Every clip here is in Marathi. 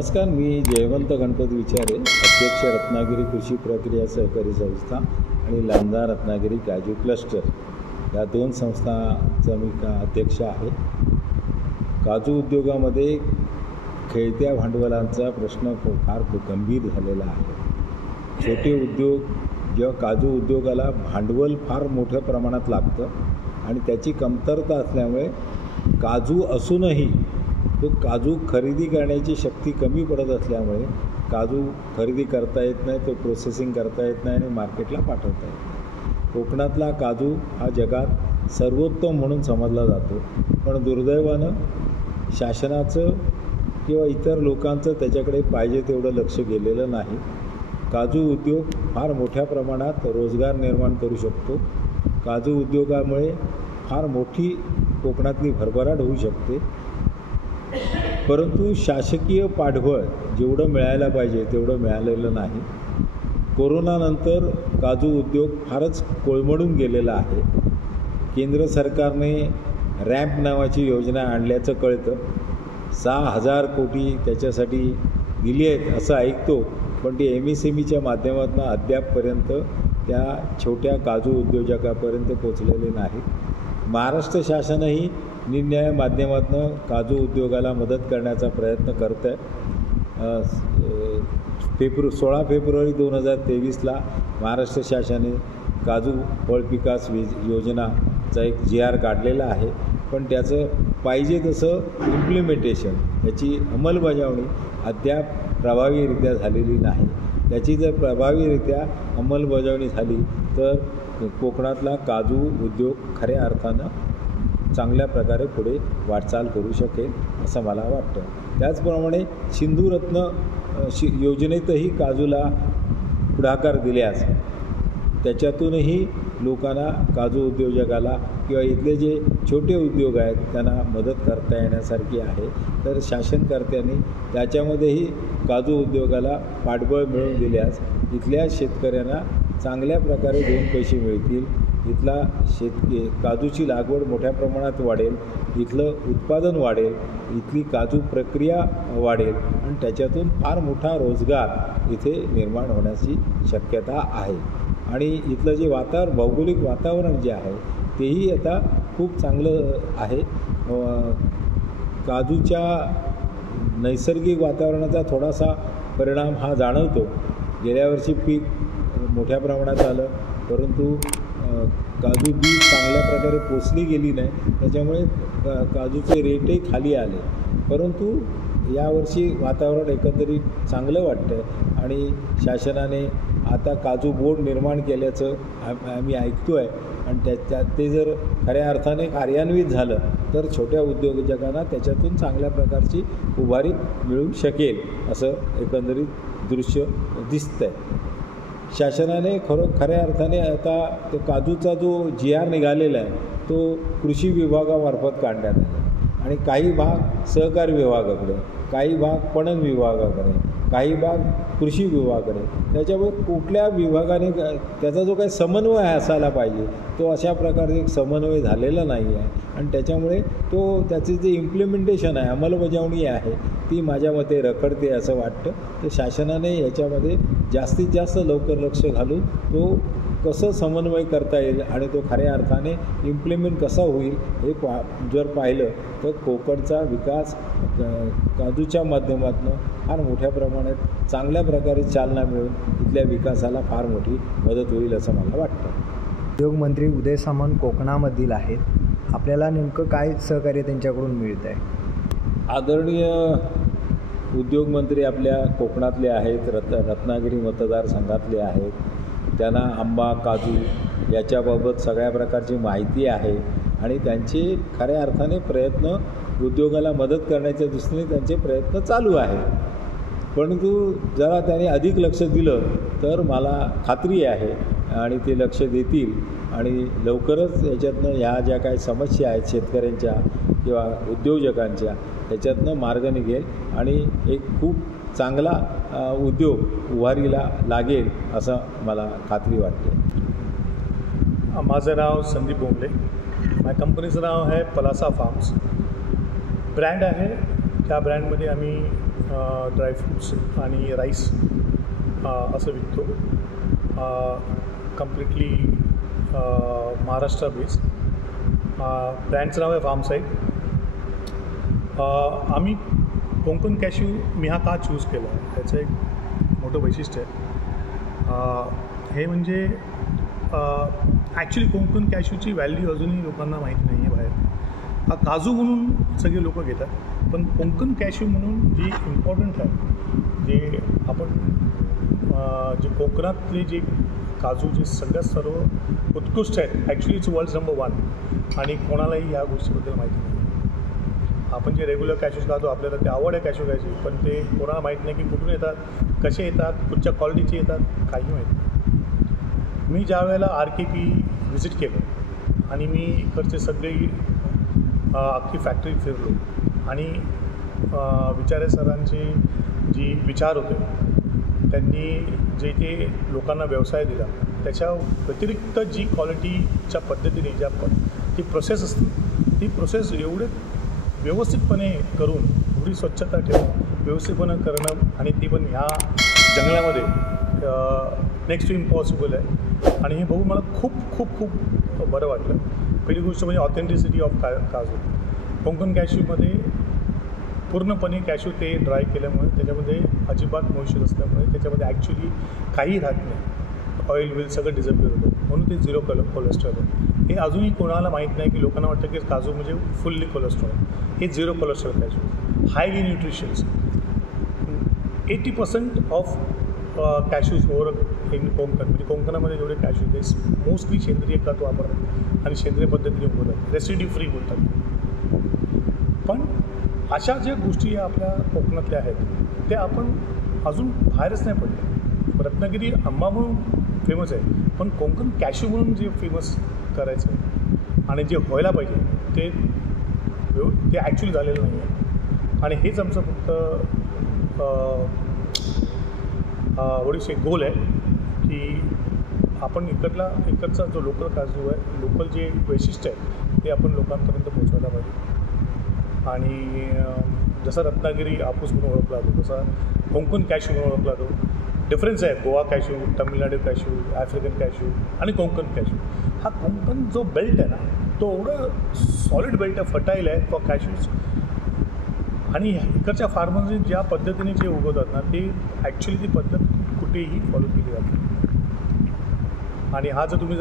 नमस्कार, मी जयवंत गणपत विचारे, अध्यक्ष रत्नागिरी कृषी प्रक्रिया सहकारी संस्था आणि लांजा रत्नागिरी काजू क्लस्टर या दोन संस्थांचा मी अध्यक्ष आहे। काजू उद्योगामध्ये खेळत्या भांडवलाचा प्रश्न फार गंभीर झालेला आहे। छोटे उद्योग किंवा काजू उद्योगाला भांडवल फार मोठ्या प्रमाणात लागतं आणि त्याची कमतरता असल्यामुळे काजू असूनही तो काजू खरेदी करण्याची शक्ती कमी पडत असल्यामुळे काजू खरेदी करता येत नाही, तो प्रोसेसिंग करता येत नाही आणि मार्केटला पाठवता येत नाही। कोकणातला काजू हा जगात सर्वोत्तम म्हणून समजला जातो, पण दुर्दैवानं शासनाचं किंवा इतर लोकांचं त्याच्याकडे पाहिजे तेवढं लक्ष गेलेलं नाही। काजू उद्योग फार मोठ्या प्रमाणात रोजगार निर्माण करू शकतो। काजू उद्योगामुळे फार मोठी कोकणातली भरभराट होऊ शकते, परंतु शासकीय पाठबळ जेवढं मिळायला पाहिजे तेवढं मिळालेलं नाही। कोरोनानंतर काजू उद्योग फारच कोळमडून गेलेला आहे। केंद्र सरकारने रॅम्प नावाची योजना आणल्याचं कळतं। 6,000 कोटी त्याच्यासाठी दिली आहेत असं ऐकतो, पण ती MSMEच्या माध्यमातून अद्यापपर्यंत त्या छोट्या काजू उद्योजकापर्यंत पोचलेले नाहीत। महाराष्ट्र शासनही निरनिराळ्या माध्यमातून काजू उद्योगाला मदत करण्याचा प्रयत्न करत आहे। 16 फेब्रुवारी 2023ला महाराष्ट्र शासनाने काजू फळ विकास योजनाचा एक GR काढलेला आहे, पण त्याचं पाहिजे तसं इम्प्लिमेंटेशन, त्याची अंमलबजावणी अद्याप प्रभावीरित्या झालेली नाही। त्याची जर प्रभावीरित्या अंमलबजावणी झाली तर कोकणातला काजू उद्योग खऱ्या अर्थानं चांगल्या प्रकारे पुढे वाटचाल करू शकेल असं मला वाटतं। त्याचप्रमाणे सिंधुरत्न योजनेतही काजूला पुढाकार दिल्यास त्याच्यातूनही लोकांना, काजू उद्योजकाला किंवा इथले जे छोटे उद्योग आहेत त्यांना मदत करता येण्यासारखी आहे। तर शासनकर्त्यांनी त्याच्यामध्येही काजू उद्योगाला पाठबळ मिळवून दिल्यास इथल्या शेतकऱ्यांना चांगल्या प्रकारे 2 पैसे मिळतील। इथला काजूची लागवड मोठ्या प्रमाणात वाढेल, इथलं उत्पादन वाढेल, इथली काजू प्रक्रिया वाढेल आणि त्याच्यातून फार मोठा रोजगार इथे निर्माण होण्याची शक्यता आहे। आणि इथलं जे भौगोलिक वातावरण जे आहे तेही आता खूप चांगलं आहे। काजूच्या नैसर्गिक वातावरणाचा थोडासा परिणाम हा जाणवतो। गेल्या वर्षी पीक मोठ्या प्रमाणात आलं, परंतु काजू बी चांगल्या प्रकारे पोचली गेली नाही, त्याच्यामुळे काजूचे रेटही खाली आले। परंतु यावर्षी वातावरण एकंदरीत चांगलं वाटतं आणि शासनाने आता काजू बोर्ड निर्माण केल्याचं आम्ही ऐकतो आहे आणि ते जर खऱ्या अर्थाने कार्यान्वित झालं तर छोट्या उद्योजकांना त्याच्यातून चांगल्या प्रकारची उभारी मिळू शकेल असं एकंदरीत दृश्य दिसतं आहे। शासनाने खऱ्या अर्थाने आता तो काजूचा जो GR निघालेला आहे तो कृषी विभागामार्फत काढण्यात आला आणि काही भाग सहकार विभागाकडे, काही भाग पणन विभागाकडे, काही भाग कृषी विभागाकडे। त्याच्यामुळे कुठल्या विभागाने त्याचा जो काही समन्वय असायला पाहिजे तो अशा प्रकारे एक समन्वय झालेला नाही आहे आणि त्याच्यामुळे त्याचे जे इम्प्लिमेंटेशन आहे, अंमलबजावणी आहे ती माझ्या मते रखडते असं वाटतं। तर शासनाने याच्यामध्ये जास्तीत जास्त लवकर लक्ष घालून तो कसं समन्वय करता येईल आणि तो खऱ्या अर्थाने इम्प्लिमेंट कसा होईल हे जर पाहिलं तर कोकणचा विकास काजूच्या माध्यमातून फार मोठ्या प्रमाणात चांगल्या प्रकारे चालना मिळून इथल्या विकासाला फार मोठी मदत होईल असं मला वाटतं। उद्योगमंत्री उदय सामंत कोकणामधील आहेत, आपल्याला नेमकं काय सहकार्य त्यांच्याकडून मिळत आहे? आदरणीय उद्योगमंत्री आपल्या कोकणातले आहेत, रत्नागिरी मतदारसंघातले आहेत। त्यांना आंबा, काजू याच्याबाबत सगळ्या प्रकारची माहिती आहे आणि त्यांचे खऱ्या अर्थाने प्रयत्न उद्योगाला मदत करण्याच्या दृष्टीने त्यांचे प्रयत्न चालू आहेत। परंतु जरा त्यांनी अधिक लक्ष दिलं तर मला खात्री आहे आणि ते लक्ष देतील आणि लवकरच याच्यातनं ह्या ज्या काही समस्या आहेत शेतकऱ्यांच्या किंवा उद्योजकांच्या त्याच्यातनं मार्ग निघेल आणि एक खूप चांगला उद्योग उभारीला लागेल असं मला खात्री वाटते। माझं नाव संदीप बोंबले, माझ्या कंपनीचं नाव आहे पलासा फार्म्स। ब्रँड आहे, त्या ब्रँडमध्ये आम्ही ड्रायफ्रूट्स आणि राईस असं विकतो. Completely Maharashtra based. ब्रँडचं नाव आहे फार्म साईड. आम्ही कोकण कॅश्यू मी हा का चूज केला त्याचं एक मोठं वैशिष्ट्य आहे. हे म्हणजे ॲक्च्युली कोकण कॅश्यूची व्हॅल्यू अजूनही लोकांना माहिती नाही आहे बाहेर. हा काजू म्हणून सगळे लोक घेतात, पण कोकण कॅश्यू म्हणून जी इम्पॉर्टंट आहे, जे आपण जे कोकणातले जे काजू जे सगळ्यात सर्व उत्कृष्ट आहेत, ॲक्च्युली इट्स वर्ल्ड नंबर 1 आणि कोणालाही या गोष्टीबद्दल माहिती नाही. आपण जे रेग्युलर कॅश्यूज खातो आपल्याला ते आवड आहे कॅश्यू खायची, पण ते कोणाला माहीत नाही की कुठून येतात, कसे येतात, कुठच्या क्वालिटीचे येतात, काही माहीत नाही. मी ज्या वेळेला RKP व्हिजिट केलं आणि मी इकडचे सगळे अख्खी फॅक्टरी फिरलो आणि विचारे सरांचे जी विचार होते, त्यांनी जे ते लोकांना व्यवसाय दिला, त्याच्या व्यतिरिक्त जी क्वालिटीच्या पद्धतीने ती प्रोसेस असते, ती प्रोसेस एवढे व्यवस्थितपणे करून, एवढी स्वच्छता ठेवून व्यवस्थितपणे करणं, आणि ती पण ह्या जंगलामध्ये नेक्स्ट टू इम्पॉसिबल आहे. आणि हे बघून मला खूप खूप खूप बरं वाटलं. पहिली गोष्ट म्हणजे ऑथेंटिसिटी ऑफ काजू. कोकण कॅश्यूमध्ये पूर्णपणे कॅश्यू ते ड्राय केल्यामुळे त्याच्यामध्ये अजिबात मॉइश्चर असल्यामुळे त्याच्यामध्ये ॲक्च्युली काही राहत नाही. ऑइल विल सगळं डिझपिअर होतं, म्हणून ते 0 कोलेस्ट्रॉल आहे. हे अजूनही कोणाला माहीत नाही की लोकांना वाटतं की काजू म्हणजे फुल्ली कोलेस्ट्रॉल. हे 0 cholesterol cashew, highly nutritions. 80% of cashews over in Konkan, म्हणजे कोकणामध्ये जेवढे कॅश्यू ते मोस्टली सेंद्रिय खत वापरतात आणि सेंद्रिय पद्धतीने उगवतात, रेसिडी फ्री बोलतात. पण अशा ज्या गोष्टी आपल्या कोकणातल्या आहेत त्या आपण अजून बाहेरच नाही पडले. रत्नागिरी आंबा म्हणून फेमस आहे, पण कोकण कॅश्यू म्हणून जे फेमस करायचं आहे आणि जे व्हायला पाहिजे ते ॲक्च्युली झालेलं नाही आहे. आणि हेच आमचं फक्त थोडीशी गोल आहे की आपण इकडचा जो लोकल काजू आहे, लोकल जे वैशिष्ट्य आहे ते आपण लोकांपर्यंत पोहोचवायला पाहिजे. आणि जसा रत्नागिरी हापूस म्हणून ओळखला जातो, तसा कोकण कॅश्यू म्हणून ओळखला जातो. डिफरन्स आहे Goa cashew, Tamil Nadu cashew, African cashew आणि कोकण कॅश्यू. हा कोकण जो बेल्ट आहे ना, तो एवढा सॉलिड बेल्ट आहे, फर्टाईल आहे फॉर कॅश्यूज. आणि इकडच्या फार्मर्सने ज्या पद्धतीने जे उगवतात ना, ते ॲक्च्युली ती पद्धत कुठेही फॉलो केली जाते. आणि हा जर तुम्ही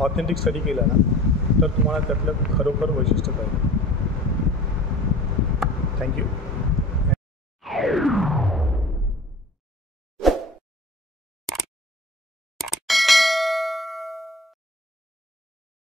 ऑथेंटिक स्टडी केला ना, तर तुम्हाला त्यातलं खरोखर वैशिष्ट्य कळेल. थँक्यू.